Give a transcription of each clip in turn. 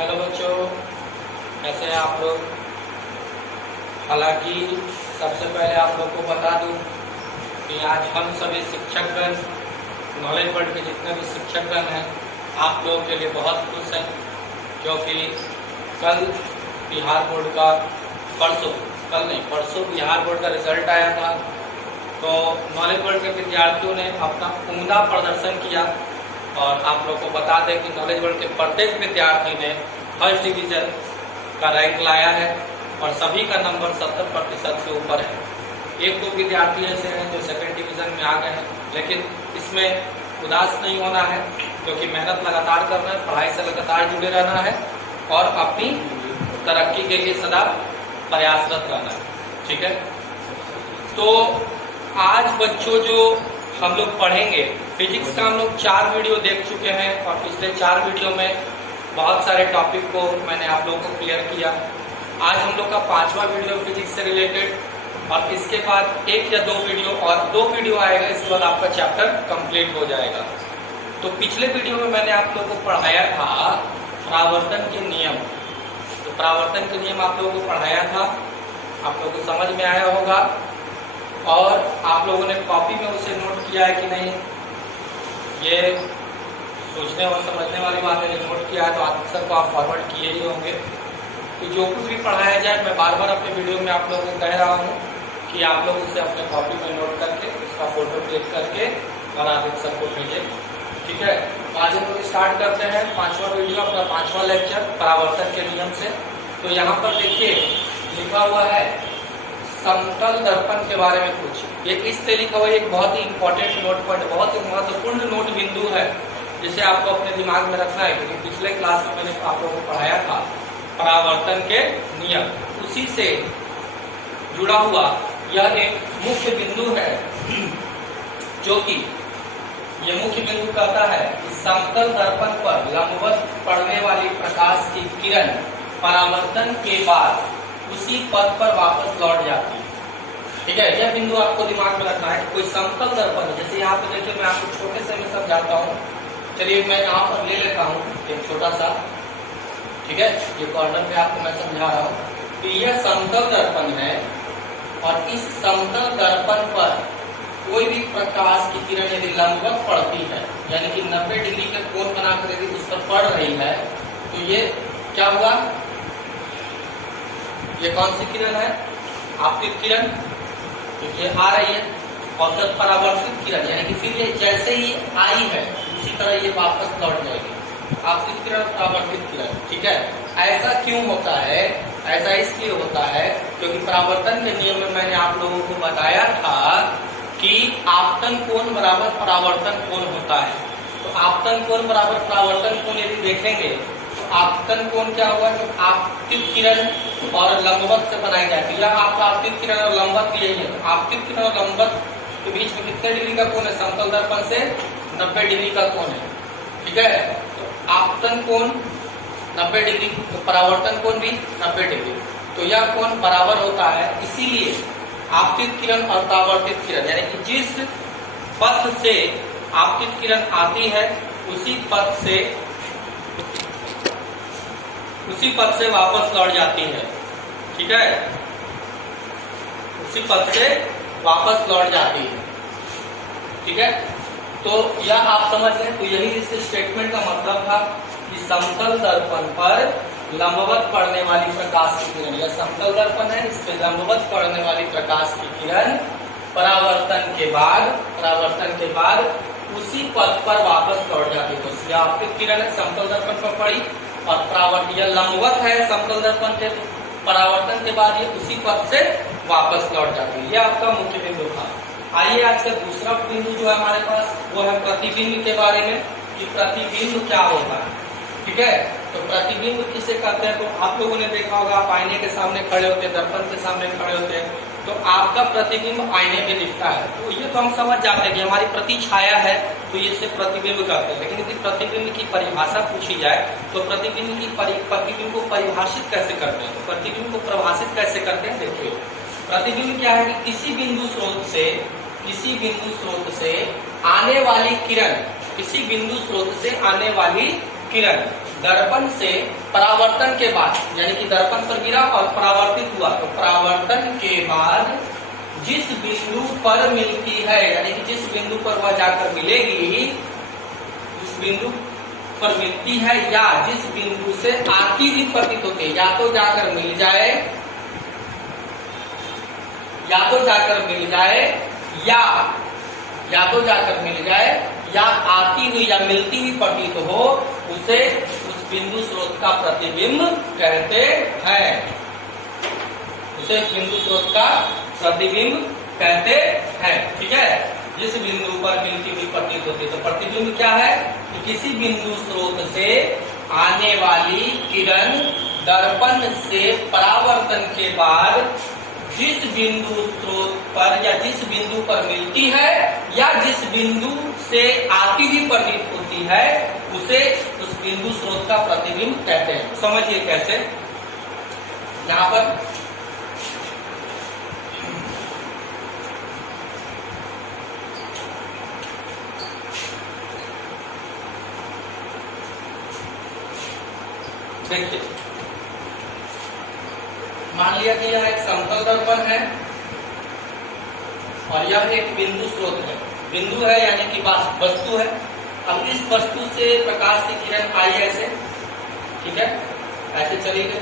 Hello बच्चों, कैसे हैं आप लोग। हालांकि सबसे पहले आप लोग को बता दूं कि आज हम सभी शिक्षकगण, नॉलेज वर्ल्ड के जितने भी शिक्षकगण हैं, आप लोगों के लिए बहुत खुश हैं, क्योंकि कल बिहार बोर्ड का परसों बिहार बोर्ड का रिजल्ट आया था। तो नॉलेज वर्ल्ड के विद्यार्थियों ने अपना उम्दा प्रदर्शन किया और आप लोग को बता दें कि नॉलेज वर्ल्ड के प्रत्येक विद्यार्थी ने फर्स्ट डिवीजन का रैंक लाया है और सभी का नंबर 70% से ऊपर है। एक दो विद्यार्थी ऐसे हैं जो सेकंड डिवीजन में आ गए हैं, लेकिन इसमें उदास नहीं होना है, क्योंकि मेहनत लगातार करना है, पढ़ाई से लगातार जुड़े रहना है और अपनी तरक्की के लिए सदा प्रयासरत रहना है। ठीक है, तो आज बच्चों जो हम लोग पढ़ेंगे, फिजिक्स का हम लोग 4 वीडियो देख चुके हैं और पिछले 4 वीडियो में बहुत सारे टॉपिक को मैंने आप लोगों को क्लियर किया। आज हम लोग का 5वां वीडियो फिजिक्स से रिलेटेड और इसके बाद 1 या 2 वीडियो और 2 वीडियो आएगा, इसके बाद आपका चैप्टर कंप्लीट हो जाएगा। तो पिछले वीडियो में मैंने आप लोगों को पढ़ाया था परावर्तन के नियम। तो परावर्तन के नियम आप लोगों को पढ़ाया था, आप लोगों को समझ में आया होगा और आप लोगों ने कॉपी में उसे नोट किया है कि नहीं, ये सोचने और समझने वाली बात है। जो नोट किया है तो अक्सर को आप फॉरवर्ड किए ही होंगे। तो जो कुछ भी पढ़ाया जाए, मैं बार बार अपने वीडियो में आप लोगों को कह रहा हूँ कि आप लोग उसे अपने कॉपी में नोट करके उसका फोटो क्लिक करके और आप सबको भेजें। ठीक है, आज हम लोग स्टार्ट करते हैं 5वां वीडियो, अपना 5वां लेक्चर परावर्तन के नियम से। तो यहाँ पर देखिए लिखा हुआ है समतल दर्पण के बारे में कुछ। ये इससे लिखा हुआ एक बहुत ही इंपॉर्टेंट नोट पॉइंट, बहुत ही महत्वपूर्ण नोट बिंदु है जिसे आपको अपने दिमाग में रखना है, क्योंकि पिछले क्लास में मैंने आप लोगों को पढ़ाया था परावर्तन के नियम। उसी से जुड़ा हुआ यह एक मुख्य बिंदु है, जो कि ये मुख्य बिंदु कहता है कि समतल दर्पण पर लंबवत पड़ने वाली प्रकाश की किरण परावर्तन के बाद उसी पथ पर वापस लौट जाती है। ठीक है, यह बिंदु आपको दिमाग में रखना है। कोई समतल दर्पण, जैसे यहाँ पे देखिए मैं आपको छोटे से में समझाता हूँ। चलिए मैं यहाँ पर ले लेता हूँ एक छोटा सा, ठीक है, ये कॉर्नर पे आपको मैं समझा रहा हूँ। तो यह समतल दर्पण है और इस समतल दर्पण पर कोई भी प्रकाश की किरण यदि लंबवत पड़ती है, यानी कि 90 डिग्री के कोण बनाकर यदि उस पर पड़ रही है, तो ये क्या हुआ, ये कौन सी किरण है, आपतित किरण, ये आ रही है, और फिर परावर्तित किरण, यानी कि फिर ये जैसे ही आई है उसी तरह ये वापस लौट जाएगी। आपतित किरण, परावर्तित किरण। ठीक है, ऐसा क्यों होता है, ऐसा इसलिए होता है क्योंकि परावर्तन के नियम में मैंने आप लोगों को बताया था कि आपतन कोण बराबर परावर्तन कोण होता है। तो आपतन कोण बराबर परावर्तन कोण यदि देखेंगे तो आपतन कोण क्या हुआ, कि आपतित किरण और लंबवत से बनाई जाती है। आपका आपतित किरण और लंबवत यही है। आपतित किरण और लंबवत के बीच में कितने डिग्री का कोण है, समतल दर्पण से 90 डिग्री का कोण है। ठीक है, तो आपतन कोण 90 डिग्री, तो परावर्तन कोण भी 90 डिग्री, तो यह कोण बराबर होता है। इसीलिए आपतित किरण और परावर्तित किरण, यानी कि जिस पथ से आपतित किरण आती है उसी पथ से वापस लौट जाती है। ठीक है, उसी पथ से वापस लौट जाती है। ठीक है, तो यह आप समझ लें। तो यही इस स्टेटमेंट का मतलब था कि समतल दर्पण पर लंबवत पड़ने वाली प्रकाश की किरण, यह समतल दर्पण है, इस पे लंबवत पड़ने वाली प्रकाश की किरण परावर्तन के बाद उसी पथ पर वापस लौट जाती है। तो यह आपतित किरण है, समतल दर्पण पर पड़ी और परावर्तन, यह लंबवत है समतल दर्पण के, परावर्तन के बाद ये उसी पथ से वापस लौट जाती है। यह आपका मुख्य बिंदु था। आइए आज का दूसरा बिंदु जो है हमारे पास, वो है प्रतिबिंब के बारे में, कि प्रतिबिंब क्या होता है। ठीक है, तो प्रतिबिंब किसे कहते हैं, तो आप लोगों ने देखा होगा, आप आईने के सामने खड़े होते हैं, दर्पण के सामने खड़े होते हैं, तो आपका प्रतिबिंब आईने में दिखता है। तो ये तो हम समझ जाते हैं कि हमारी प्रतिछाया है, तो ये से प्रतिबिंब कहते हैं। लेकिन यदि प्रतिबिंब की परिभाषा पूछी जाए तो प्रतिबिंब को परिभाषित कैसे करते हैं, तो प्रतिबिंब को परिभाषित कैसे करते हैं, देखिए प्रतिबिंब क्या है कि किसी बिंदु स्रोत से आने वाली किरण दर्पण से परावर्तन के बाद, यानी कि दर्पण पर गिरा और परावर्तित हुआ, तो परावर्तन के बाद जिस बिंदु पर मिलती है, यानी कि जिस बिंदु पर वह जाकर मिलेगी, जिस बिंदु पर मिलती है या जिस बिंदु से आती हुई प्रतीत होती है, या तो जाकर मिल जाए, या तो जाकर मिल जाए, या तो जाकर मिल जाए, या आती हुई या मिलती हुई प्रतीत हो, उसे उस बिंदु स्रोत का प्रतिबिंब कहते हैं। उसे उस बिंदु स्रोत का प्रतिबिंब कहते हैं। ठीक है, जिस बिंदु पर मिलती हुई प्रतीत होती है, तो प्रतिबिंब क्या है कि किसी बिंदु स्रोत से आने वाली किरण दर्पण से परावर्तन के बाद जिस बिंदु स्रोत पर या जिस बिंदु पर मिलती है या जिस बिंदु से आती हुई प्रतीत होती है, उसे उस बिंदु स्रोत का प्रतिबिंब कहते हैं। समझिए कैसे, यहां पर देखिए, मान लिया कि यह एक समतल दर्पण है और यह एक बिंदु स्रोत है। बिंदु है यानी कि वस्तु है। अब इस वस्तु से प्रकाश की किरण आई ऐसे, ठीक है, ऐसे चली गई,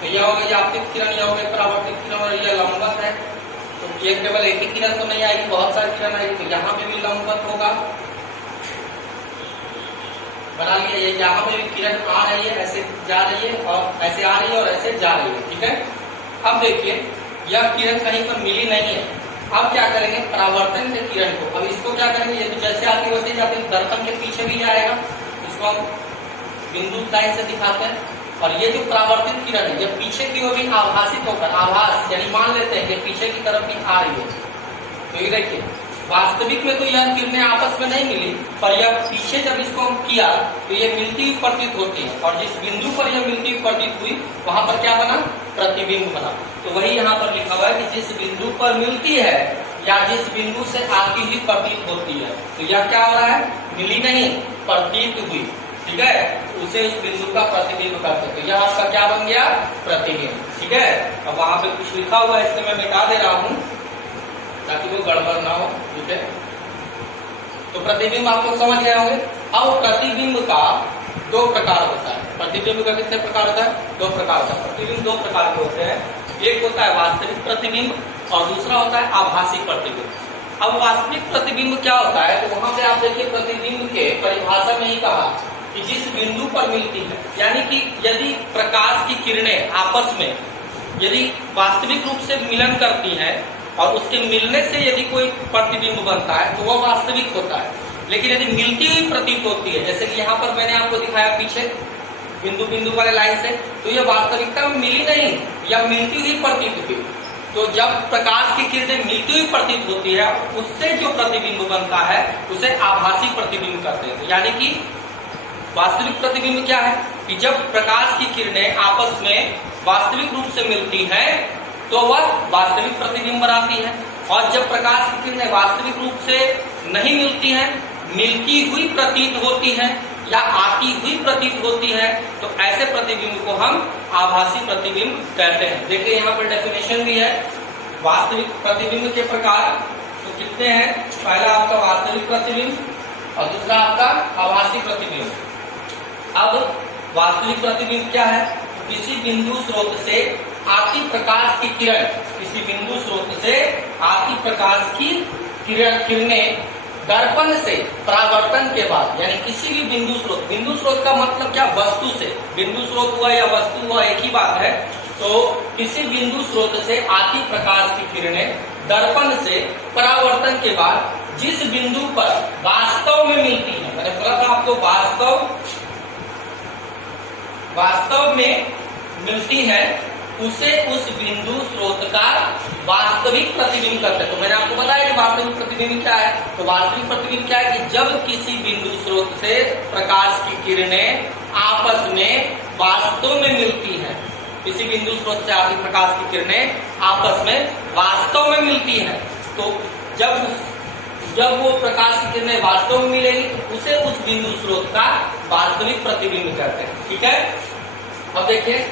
तो यह हो गई आपतित किरण, यह हो गई परावर्तित किरण, और यह लंबवत है। तो ये केवल एक ही किरण तो नहीं आएगी, बहुत सारी किरण आएगी, तो यहाँ पे भी लंबवत होगा। बना लिया, ये यहाँ पे भी किरण आ रही है, ऐसे जा रही है और ऐसे आ रही है और ऐसे जा रही है। ठीक है, अब देखिए यह किरण कहीं पर मिली नहीं है। अब क्या करेंगे, परावर्तन से किरण को, अब इसको क्या करेंगे, ये तो जैसे आती वैसे जाती, दर्पण के पीछे भी जाएगा। इसको हम बिंदु लाइन से दिखाते हैं, और ये जो परावर्तित किरण है, ये पीछे की ओर भी आभासित होकर, आभास यानी मान लेते हैं कि पीछे की तरफ भी आ रही है। तो ये देखिए, वास्तविक में तो यह किरणें आपस में नहीं मिली, पर यह पीछे जब इसको हम किया तो ये मिलती हुई प्रतीत होती है, और जिस बिंदु पर यह मिलती हुई प्रतीत हुई वहां पर क्या बना, प्रतिबिंब बना। तो वही यहाँ पर लिखा हुआ है कि जिस बिंदु पर मिलती है या जिस बिंदु से आती हुई प्रतीत होती है, तो यह क्या हो रहा है, मिली नहीं, प्रतीत हुई। ठीक है, उसे उस बिंदु का प्रतिबिंब करते हैं। तो यह आपका क्या बन गया, प्रतिबिंब। ठीक है, अब वहां पे कुछ लिखा हुआ है, इसलिए मैं मिटा दे रहा हूँ ताकि वो गड़बड़ ना हो। ठीक है, तो प्रतिबिंब आप लोग समझ गए होंगे। अब प्रतिबिंब का दो प्रकार होता है। प्रतिबिंब का कितने प्रकार होता है, दो प्रकार होता है। प्रतिबिंब दो प्रकार के होते हैं, एक होता है वास्तविक प्रतिबिंब और दूसरा होता है आभासी प्रतिबिंब। अब वास्तविक प्रतिबिंब क्या होता है, तो वहां पे आप देखिए प्रतिबिंब के परिभाषा में ही कहा कि जिस बिंदु पर मिलती है, यानी कि यदि प्रकाश की किरणें आपस में यदि वास्तविक रूप से मिलन करती हैं और उसके मिलने से यदि कोई प्रतिबिंब बनता है तो वह वास्तविक होता है। लेकिन यदि मिलती हुई प्रतीत होती है, जैसे कि यहाँ पर मैंने आपको दिखाया पीछे बिंदु बिंदु वाले लाइन से, तो यह वास्तविकता में मिली नहीं, यह मिलती हुई प्रतीत हुई। तो जब प्रकाश की किरणें मिलती हुई प्रतीत होती है, उससे जो प्रतिबिंब बनता है उसे आभासी प्रतिबिंब कहते हैं। यानी कि वास्तविक प्रतिबिंब क्या है कि जब प्रकाश की किरणें आपस में वास्तविक रूप से मिलती हैं तो वह वास्तविक प्रतिबिंब बनाती है, और जब प्रकाश की किरणें वास्तविक रूप से नहीं मिलती हैं, मिलती हुई प्रतीत होती हैं या आती हुई प्रतीत होती है, तो ऐसे प्रतिबिंब को हम आभासी प्रतिबिंब कहते हैं। देखिए यहाँ पर डेफिनेशन भी है वास्तविक प्रतिबिंब के प्रकार, तो कितने हैं, पहला आपका वास्तविक प्रतिबिंब और दूसरा आपका आभासी प्रतिबिंब। अब वास्तविक प्रतिबिंब क्या है, किसी बिंदु स्रोत से आती प्रकाश की किरण, किसी बिंदु स्रोत से आती प्रकाश की किरणें दर्पण से परावर्तन के बाद, यानी किसी भी बिंदु स्रोत का मतलब क्या, वस्तु से, बिंदु स्रोत हुआ या वस्तु हुआ एक ही बात है। तो किसी बिंदु स्रोत से आती प्रकाश की किरणें दर्पण से परावर्तन के बाद जिस बिंदु पर वास्तव में मिलती है, मैंने बोला था आपको वास्तव में मिलती है, उसे उस बिंदु स्रोत का वास्तविक प्रतिबिंब करते हैं। तो मैंने आपको बताया कि वास्तविक प्रतिबिंब क्या है, तो वास्तविक प्रतिबिंब क्या है कि जब किसी बिंदु स्रोत से प्रकाश की किरणें आपस में वास्तव में मिलती हैं, किसी बिंदु स्रोत से आती प्रकाश की किरणें आपस में वास्तव में मिलती हैं, तो जब जब वो प्रकाश की किरणें वास्तव में मिलेगी तो उसे उस बिंदु स्रोत का वास्तविक प्रतिबिंब कहते हैं। ठीक है, अब देखिए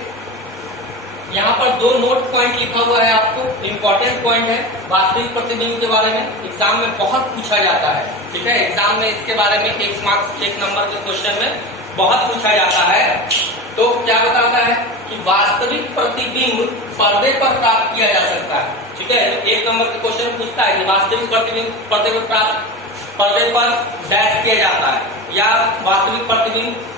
यहाँ पर दो नोट पॉइंट लिखा हुआ है, आपको इंपॉर्टेंट पॉइंट है वास्तविक प्रतिबिंब के बारे में, एग्जाम में बहुत पूछा जाता है। ठीक है, एग्जाम में इसके बारे में 1 मार्क्स 1 नंबर के क्वेश्चन में बहुत पूछा जाता है। तो क्या बताता है कि वास्तविक प्रतिबिंब पर्दे पर प्राप्त किया जा सकता है। ठीक है, 1 नंबर के क्वेश्चन पूछता है कि वास्तविक प्रतिबिंब पर्दे पर डैश किया जाता है या वास्तविक प्रतिबिंब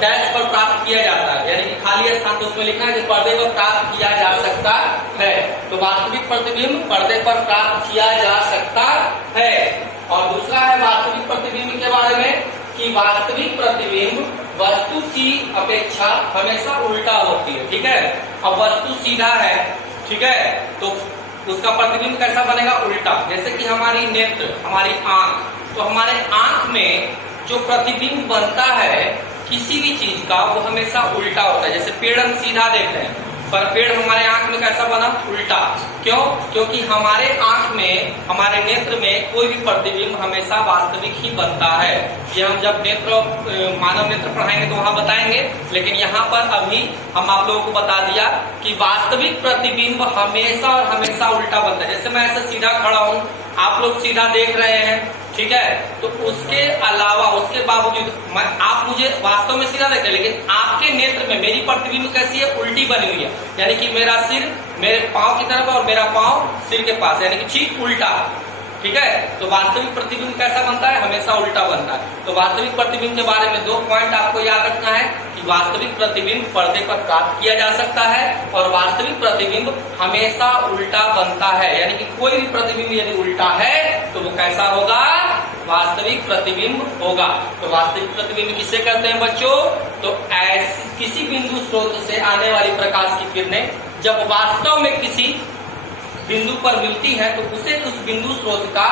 डैश पर प्राप्त किया जाता है, यानी कि खाली स्थान तो उसमें लिखना है कि पर्दे पर प्राप्त किया जा सकता है। तो वास्तविक प्रतिबिंब पर्दे पर प्राप्त किया जा सकता है। और दूसरा है वास्तविक प्रतिबिंब के बारे में कि वास्तविक प्रतिबिंब वस्तु की अपेक्षा हमेशा उल्टा होती है। ठीक है, अब वस्तु सीधा है, ठीक है, तो उसका प्रतिबिंब कैसा बनेगा, उल्टा। जैसे कि हमारी नेत्र, हमारी आंख, तो हमारे आंख में जो प्रतिबिंब बनता है किसी भी चीज का वो हमेशा उल्टा होता है। जैसे पेड़ हम सीधा देखते हैं पर पेड़ हमारे आंख में कैसा बना, उल्टा। क्यों? क्योंकि हमारे आंख में, हमारे नेत्र में कोई भी प्रतिबिंब हमेशा वास्तविक ही बनता है। ये हम जब नेत्र, मानव नेत्र पढ़ाएंगे तो वहां बताएंगे, लेकिन यहाँ पर अभी हम आप लोगों को बता दिया कि वास्तविक प्रतिबिंब हमेशा और हमेशा उल्टा बनता है। जैसे मैं ऐसे सीधा खड़ा हूँ, आप लोग सीधा देख रहे हैं, ठीक है, तो उसके अलावा, उसके बावजूद आप मुझे वास्तव में सीधा देखते हैं, लेकिन आपके नेत्र में मेरी प्रतिबिंब कैसी है, उल्टी बनी हुई है। यानी कि मेरा सिर मेरे पांव की तरफ और मेरा पांव सिर के पास, यानी कि ठीक उल्टा। ठीक है, तो वास्तविक प्रतिबिंब कैसा बनता है, हमेशा उल्टा बनता है। तो वास्तविक प्रतिबिंब के बारे में 2 पॉइंट आपको याद रखना है कि वास्तविक प्रतिबिंब पर्दे पर प्राप्त किया जा सकता है और वास्तविक प्रतिबिंब हमेशा उल्टा बनता है। यानी कि कोई भी प्रतिबिंब यदि उल्टा है तो वो कैसा होगा, वास्तविक प्रतिबिंब होगा। तो वास्तविक प्रतिबिंब किसे कहते हैं बच्चों, तो ऐसी किसी बिंदु स्रोत से आने वाली प्रकाश की किरणें जब वास्तव में किसी बिंदु पर मिलती है तो उसे उस बिंदु स्रोत का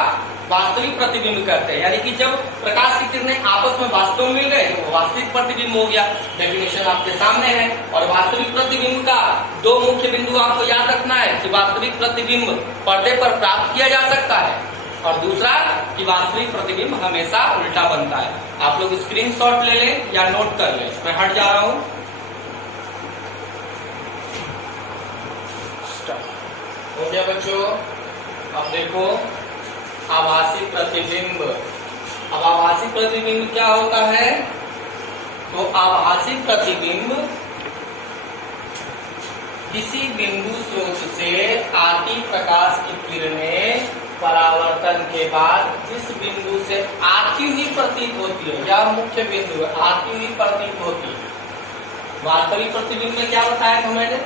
वास्तविक प्रतिबिंब कहते हैं। यानी कि जब प्रकाश की किरणें आपस में वास्तव में मिल गए तो वास्तविक प्रतिबिंब हो गया। डेफिनेशन आपके सामने है। और वास्तविक प्रतिबिंब का 2 मुख्य बिंदु आपको याद रखना है कि वास्तविक प्रतिबिंब पर्दे पर प्राप्त किया जा सकता है और दूसरा कि वास्तविक प्रतिबिंब हमेशा उल्टा बनता है। आप लोग स्क्रीनशॉट ले लें या नोट कर लें। मैं हट जा रहा हूं। हो गया बच्चों, अब देखो आभासी प्रतिबिंब। अब आभासी प्रतिबिंब क्या होता है, तो आभासी प्रतिबिंब किसी बिंदु स्रोत से आती प्रकाश की किरणें परावर्तन के बाद जिस बिंदु से आती हुई प्रतीत होती है, यह मुख्य बिंदु है, आती हुई प्रतीत होती है। वास्तविक प्रतिबिंब में क्या बताया था मैंने,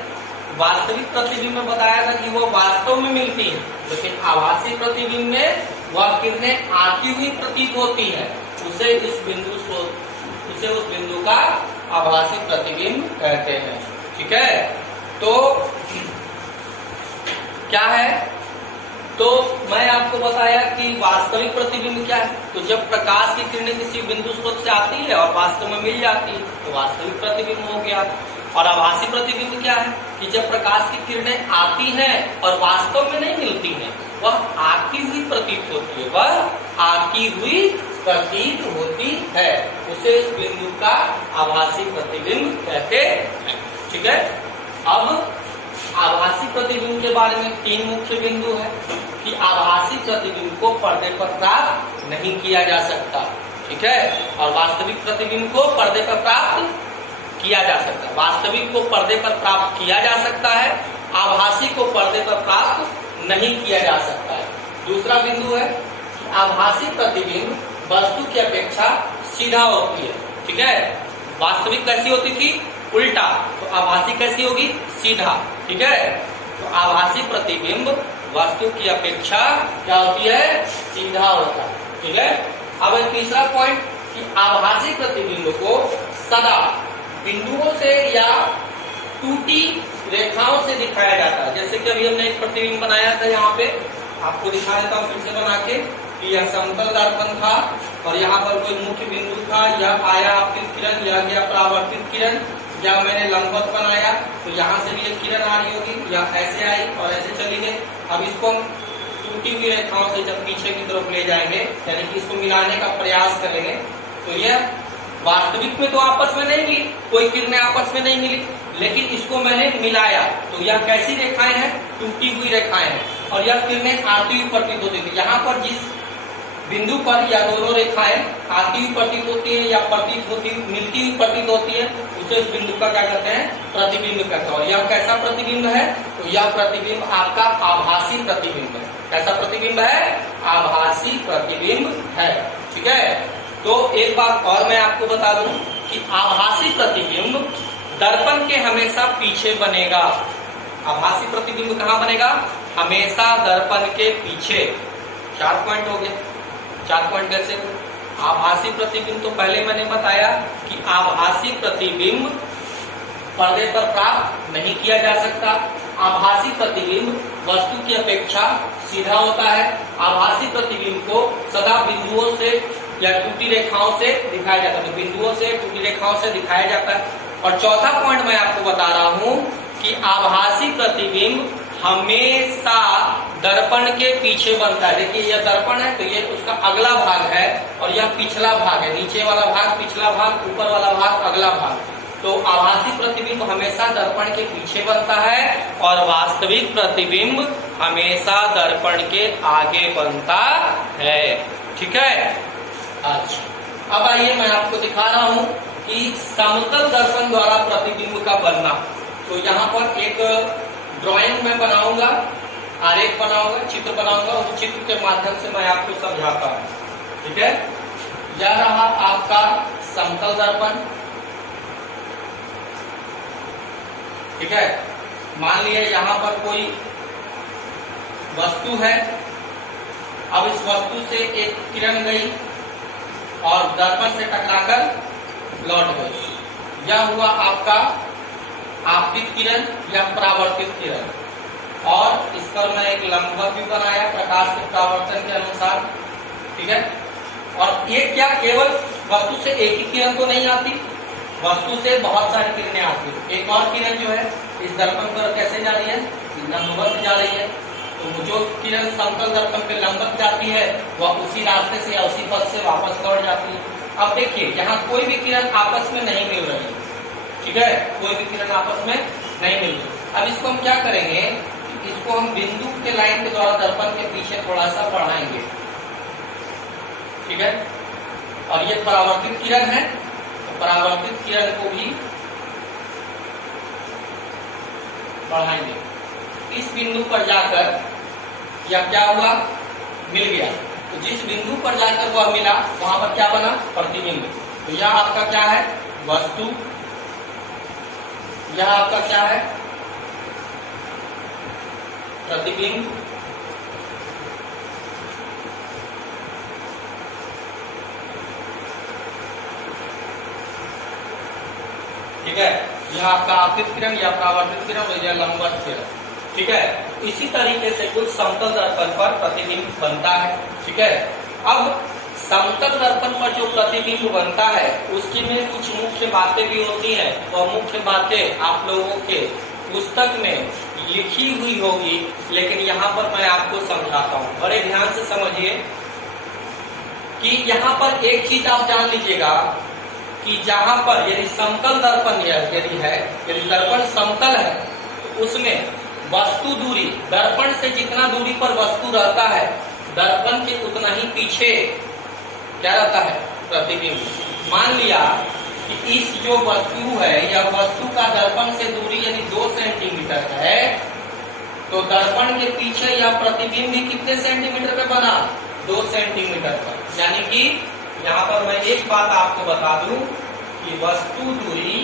वास्तविक प्रतिबिंब में बताया था कि वो वास्तव में मिलती है, लेकिन आभासी प्रतिबिंब में वह किरणें आती हुई प्रतीत होती है, उसे उस बिंदु का आभासी प्रतिबिंब कहते हैं। ठीक है, तो क्या है, तो मैं आपको बताया कि वास्तविक प्रतिबिंब क्या है, तो जब प्रकाश की किरणें किसी बिंदु स्रोत से आती है और वास्तव में मिल जाती है तो वास्तविक प्रतिबिंब हो गया। और आभासी प्रतिबिंब क्या है कि जब प्रकाश की किरणें आती हैं और वास्तव में नहीं मिलती हैं, वह आती हुई प्रतीत होती है, वह आती हुई प्रतीत होती है, उसे इस बिंदु का आभासी प्रतिबिंब कहते हैं। ठीक है, अब आभासी प्रतिबिंब के बारे में 3 मुख्य बिंदु है कि आभासी प्रतिबिंब को पर्दे पर प्राप्त नहीं किया जा सकता। ठीक है, और वास्तविक प्रतिबिंब को पर्दे पर प्राप्त किया जा सकता है। वास्तविक को पर्दे पर प्राप्त किया जा सकता है, आभासी को पर्दे पर प्राप्त नहीं किया जा सकता है। दूसरा बिंदु है कि आभासी प्रतिबिंब वस्तु की अपेक्षा सीधा होती है। ठीक है, वास्तविक कैसी होती थी, उल्टा, तो आभासी कैसी होगी, सीधा। ठीक है, तो आभासी प्रतिबिंब वस्तु की अपेक्षा क्या होती है, सीधा होता है। ठीक है, अब तीसरा पॉइंट कि आभासी प्रतिबिंब को सदा बिंदुओं से या टूटी रेखाओं से दिखाया जाता है। जैसे कि अभी हमने एक प्रतिबिंब बनाया था, यहाँ पे आपको दिखा देता हूँ फिर से बना के कि यह समतल दर्पण था और यहाँ पर कोई मुख्य बिंदु था, यह आया आपतित किरण, यह गया परावर्तित किरण, या मैंने लंबवत बनाया तो यहाँ से भी एक किरण आ रही होगी, या ऐसे आई और ऐसे चली गई। अब इसको हम टूटी हुई रेखाओं से जब पीछे की तरफ ले जाएंगे, यानी कि इसको मिलाने का प्रयास करेंगे, तो यह वास्तविक में तो आपस में नहीं मिली, कोई किरणें आपस में नहीं मिली, लेकिन इसको मैंने मिलाया तो यह कैसी रेखाएं हैं? टूटी हुई रेखाएं हैं, और यह किरणें आती हुई प्रतीत होती थी। यहाँ पर जिस बिंदु पर या दोनों रेखाएं आती हुई प्रतीत होती है या प्रतीत होती मिलती हुई प्रतीत होती है, उसे उस बिंदु का क्या कहते हैं? प्रतिबिंब कहते हैं। और यह कैसा प्रतिबिंब है? तो यह प्रतिबिंब आपका आभासी प्रतिबिंब है। कैसा प्रतिबिंब है? आभासी प्रतिबिंब है। ठीक है, तो एक बात और मैं आपको बता दूं कि आभासी प्रतिबिंब दर्पण के हमेशा पीछे बनेगा। आभासी प्रतिबिंब कहाँ बनेगा? हमेशा दर्पण के पीछे। 4 पॉइंट हो गए। 4 पॉइंट कैसे? आभासी प्रतिबिंब तो पहले मैंने बताया कि आभासी प्रतिबिंब पर्दे पर प्राप्त नहीं किया जा सकता। आभासी प्रतिबिंब वस्तु की अपेक्षा सीधा होता है। आभासी प्रतिबिंब को सदा बिंदुओं से या टूटी रेखाओं से दिखाया जाता है, तो बिंदुओं से टूटी रेखाओं से दिखाया जाता है। और चौथा पॉइंट मैं आपको बता रहा हूं कि आभासी प्रतिबिंब हमेशा दर्पण के पीछे बनता है। देखिए यह दर्पण है तो ये उसका अगला भाग है और यह पिछला भाग है। नीचे वाला भाग पिछला भाग, ऊपर वाला भाग अगला भाग। तो आभासी प्रतिबिंब हमेशा दर्पण के पीछे बनता है और वास्तविक प्रतिबिंब हमेशा दर्पण के आगे बनता है। ठीक है, अच्छा अब आइए मैं आपको दिखा रहा हूं कि समतल दर्पण द्वारा प्रतिबिंब का बनना। तो यहाँ पर एक ड्राइंग में बनाऊंगा, आरेख बनाऊंगा, चित्र बनाऊंगा, उस चित्र के माध्यम से मैं आपको समझाता हूँ। ठीक है, यह रहा आपका समतल दर्पण। ठीक है, मान लिया यहाँ पर कोई वस्तु है। अब इस वस्तु से एक किरण गई और दर्पण से टकराकर लौट गई। यह हुआ आपका आपतित किरण या परावर्तित किरण। और इस पर मैं एक लंबवत भी बनाया प्रकाश के परावर्तन के अनुसार। ठीक है, और ये क्या केवल वस्तु से एक ही किरण तो नहीं आती, वस्तु से बहुत सारी किरणें आती है। एक और किरण जो है इस दर्पण पर कैसे जा रही है? लंबवत जा रही है। तो जो किरण समतल दर्पण पे लंबवत जाती है वह उसी रास्ते से या उसी पथ से वापस लौट जाती है। अब देखिए यहाँ कोई भी किरण आपस में नहीं मिल रही है। ठीक है, कोई भी किरण आपस में नहीं मिल रही। अब इसको हम क्या करेंगे? इसको हम बिंदु के लाइन के द्वारा दर्पण के पीछे थोड़ा सा बढ़ाएंगे। ठीक है, और ये परावर्तित किरण है, तो परावर्तित किरण को भी बढ़ाएंगे। इस बिंदु पर जाकर या क्या हुआ? मिल गया। तो जिस बिंदु पर जाकर वह मिला वहां पर क्या बना? प्रतिबिंब। तो यह आपका क्या है? वस्तु। यह आपका क्या है? प्रतिबिंब। ठीक है, यह आपका आपतित किरण या परावर्तित किरण और यह लंबवत किरण। ठीक है, इसी तरीके से कुछ समतल दर्पण पर प्रतिबिंब बनता है। ठीक है, अब समतल दर्पण पर जो प्रतिबिंब बनता है उसकी में कुछ मुख्य बातें भी होती हैं। वह मुख्य बातें आप लोगों के पुस्तक में लिखी हुई होगी, लेकिन यहाँ पर मैं आपको समझाता हूँ। बड़े ध्यान से समझिए कि यहाँ पर एक चीज आप जान लीजिएगा कि जहाँ पर यदि समतल दर्पण यदि है, यदि दर्पण समतल है तो उसमें वस्तु दूरी, दर्पण से जितना दूरी पर वस्तु रहता है दर्पण के उतना ही पीछे क्या रहता है? प्रतिबिंब। मान लिया कि इस जो वस्तु है या वस्तु का दर्पण से दूरी यदि 2 सेंटीमीटर है, तो दर्पण के पीछे या प्रतिबिंब भी कितने सेंटीमीटर पे बना? 2 सेंटीमीटर पर। यानी कि यहाँ पर मैं एक बात आपको बता दूं कि वस्तु दूरी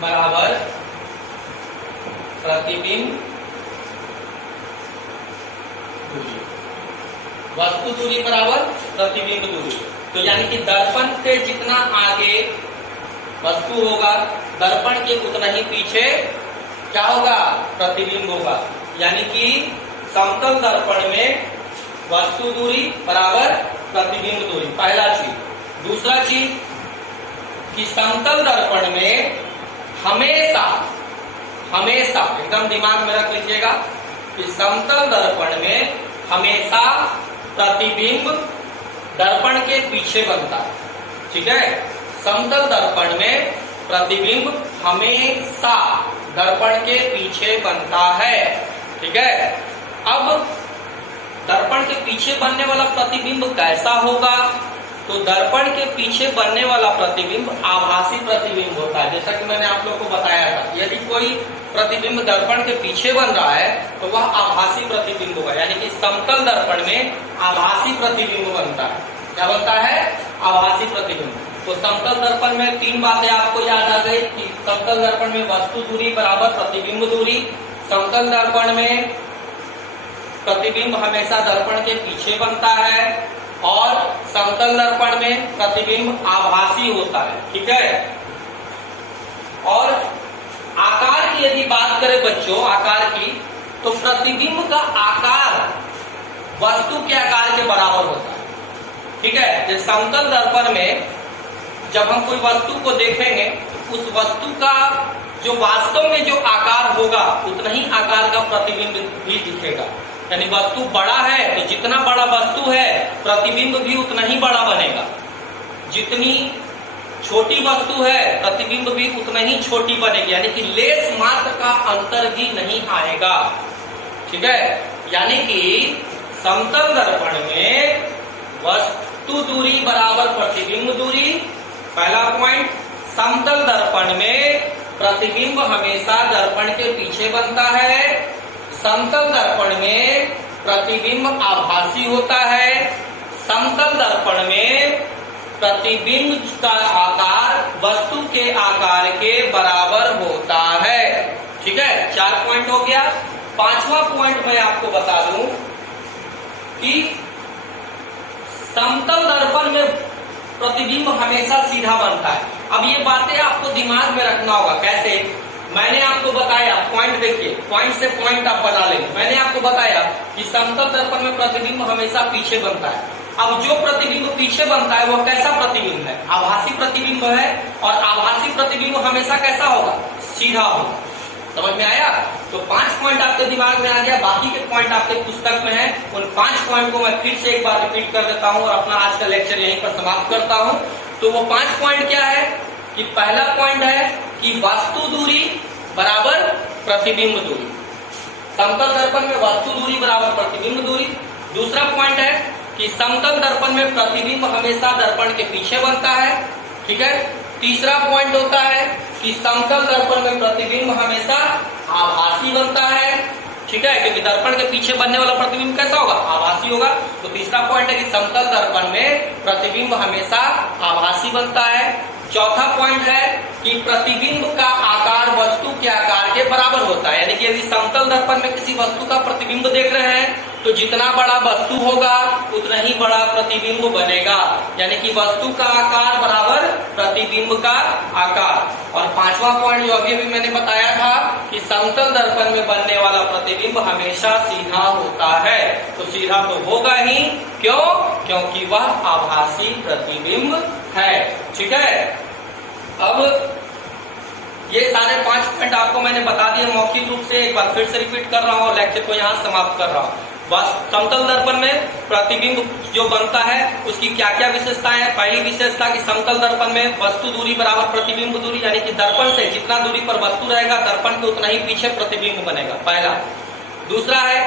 बराबर प्रतिबिंब दूरी। वस्तु दूरी बराबर प्रतिबिंब दूरी। तो यानी कि दर्पण से जितना आगे वस्तु होगा दर्पण के उतना ही पीछे क्या होगा? प्रतिबिंब होगा। यानी कि समतल दर्पण में वस्तु दूरी बराबर प्रतिबिंब दूरी, पहला चीज। दूसरा चीज कि समतल दर्पण में हमेशा हमेशा एकदम दिमाग में रख लीजिएगा, कि समतल दर्पण में हमेशा प्रतिबिंब दर्पण के पीछे बनता है। ठीक है, समतल दर्पण में प्रतिबिंब हमेशा दर्पण के पीछे बनता है। ठीक है, अब दर्पण के पीछे बनने वाला प्रतिबिंब कैसा होगा? तो दर्पण के पीछे बनने वाला प्रतिबिंब आभासी प्रतिबिंब होता है। जैसा कि मैंने आप लोग को बताया था, यदि कोई प्रतिबिंब दर्पण के पीछे बन रहा है तो वह आभासी प्रतिबिंब होगा, यानी कि समतल दर्पण में आभासी प्रतिबिंब बनता है। क्या बनता है? आभासी प्रतिबिंब। तो समतल दर्पण में तीन बातें आपको याद आ गई कि समतल दर्पण में वस्तु दूरी बराबर प्रतिबिंब दूरी, समतल दर्पण में प्रतिबिंब हमेशा दर्पण के पीछे बनता है, और समतल दर्पण में प्रतिबिंब आभासी होता है। ठीक है, और आकार की यदि बात करें बच्चों, आकार की, तो प्रतिबिंब का आकार वस्तु के आकार के बराबर होता है। ठीक है, जैसे समतल दर्पण में जब हम कोई वस्तु को देखेंगे तो उस वस्तु का जो वास्तव में जो आकार होगा उतना ही आकार का प्रतिबिंब भी दिखेगा। यानी वस्तु बड़ा है तो जितना बड़ा वस्तु है प्रतिबिंब भी उतना ही बड़ा बनेगा, जितनी छोटी वस्तु है प्रतिबिंब भी उतना ही छोटी बनेगी, यानी कि लेस मात्र का अंतर भी नहीं आएगा। ठीक है, यानी कि समतल दर्पण में वस्तु दूरी बराबर प्रतिबिंब दूरी, पहला पॉइंट। समतल दर्पण में प्रतिबिंब हमेशा दर्पण के पीछे बनता है, समतल दर्पण में प्रतिबिंब आभासी होता है, समतल दर्पण में प्रतिबिंब का आकार वस्तु के आकार के बराबर होता है। ठीक है, 4 पॉइंट हो गया। 5वां पॉइंट मैं आपको बता दूं कि समतल दर्पण में प्रतिबिंब हमेशा सीधा बनता है। अब ये बातें आपको दिमाग में रखना होगा। कैसे? मैंने आपको बताया, पॉइंट देखिए, पॉइंट से पॉइंट आप बना लेंगे। मैंने आपको बताया कि समतल दर्पण में प्रतिबिंब हमेशा पीछे बनता है। अब जो प्रतिबिंब पीछे बनता है वह कैसा प्रतिबिंब है? आभासी प्रतिबिंब है, और आभासी प्रतिबिंब हमेशा कैसा होगा? सीधा होगा। समझ में आया? तो 5 पॉइंट आपके दिमाग में आ गया। बाकी के पॉइंट आपके पुस्तक में है। उन 5 पॉइंट को मैं फिर से एक बार रिपीट कर देता हूँ और अपना आज का लेक्चर यहीं पर समाप्त करता हूँ। तो वो 5 पॉइंट क्या है कि पहला पॉइंट है कि वस्तु दूरी बराबर प्रतिबिंब दूरी, समतल दर्पण में वस्तु दूरी बराबर प्रतिबिंब दूरी। दूसरा पॉइंट है कि समतल दर्पण में प्रतिबिंब हमेशा दर्पण के पीछे बनता है। ठीक है, तीसरा पॉइंट होता है कि समतल दर्पण में प्रतिबिंब हमेशा आभासी बनता है। ठीक है, क्योंकि दर्पण के पीछे बनने वाला प्रतिबिंब कैसा होगा? आभासी होगा। तो तीसरा पॉइंट है कि समतल दर्पण में प्रतिबिंब हमेशा आभासी बनता है। चौथा पॉइंट है कि प्रतिबिंब का आकार वस्तु के आकार के बराबर होता है, यानी कि यदि समतल दर्पण में किसी वस्तु का प्रतिबिंब देख रहे हैं तो जितना बड़ा वस्तु होगा उतना ही बड़ा प्रतिबिंब बनेगा, यानी कि वस्तु का आकार बराबर प्रतिबिंब का आकार। और 5वां पॉइंट जो अभी मैंने बताया था कि समतल दर्पण में बनने वाला प्रतिबिंब हमेशा सीधा होता है। तो सीधा तो होगा ही, क्यों? क्योंकि वह आभासी प्रतिबिंब है। ठीक है, अब ये सारे 5 पॉइंट आपको मैंने बता दिए मौखिक रूप से। एक बार फिर से रिपीट कर रहा हूँ और लेक्चर को यहाँ समाप्त कर रहा हूँ। समतल दर्पण में प्रतिबिंब जो बनता है उसकी क्या क्या विशेषताएं हैं? पहली विशेषता कि समतल दर्पण में वस्तु दूरी बराबर प्रतिबिंब दूरी, यानी कि दर्पण से जितना दूरी पर वस्तु रहेगा दर्पण के उतना ही पीछे प्रतिबिंब बनेगा, पहला। दूसरा है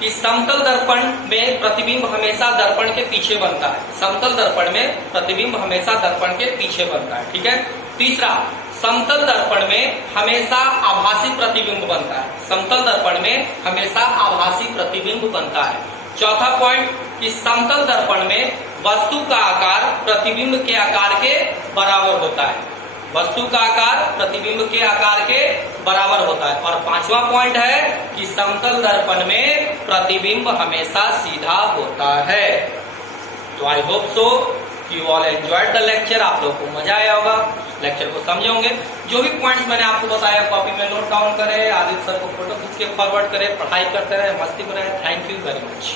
कि समतल दर्पण में प्रतिबिंब हमेशा दर्पण के पीछे बनता है, समतल दर्पण में प्रतिबिंब हमेशा दर्पण के पीछे बनता है। ठीक है, तीसरा, समतल दर्पण में हमेशा आभासी प्रतिबिंब बनता है, समतल दर्पण में हमेशा आभासी प्रतिबिंब बनता है। चौथा पॉइंट कि समतल दर्पण में वस्तु का आकार प्रतिबिंब के आकार के बराबर होता है, वस्तु का आकार प्रतिबिंब के आकार के बराबर होता है। और 5वां पॉइंट है कि समतल दर्पण में प्रतिबिंब हमेशा सीधा होता है। तो I hope so you all enjoyed the lecture. आप लोग को मजा आया होगा, लेक्चर को समझे होंगे। जो भी पॉइंट्स मैंने आपको बताया कॉपी में नोट डाउन करें, आदित्य सर को फोटो खींच के फॉरवर्ड करें, पढ़ाई करते रहे, मस्ती बनाए। Thank you very much.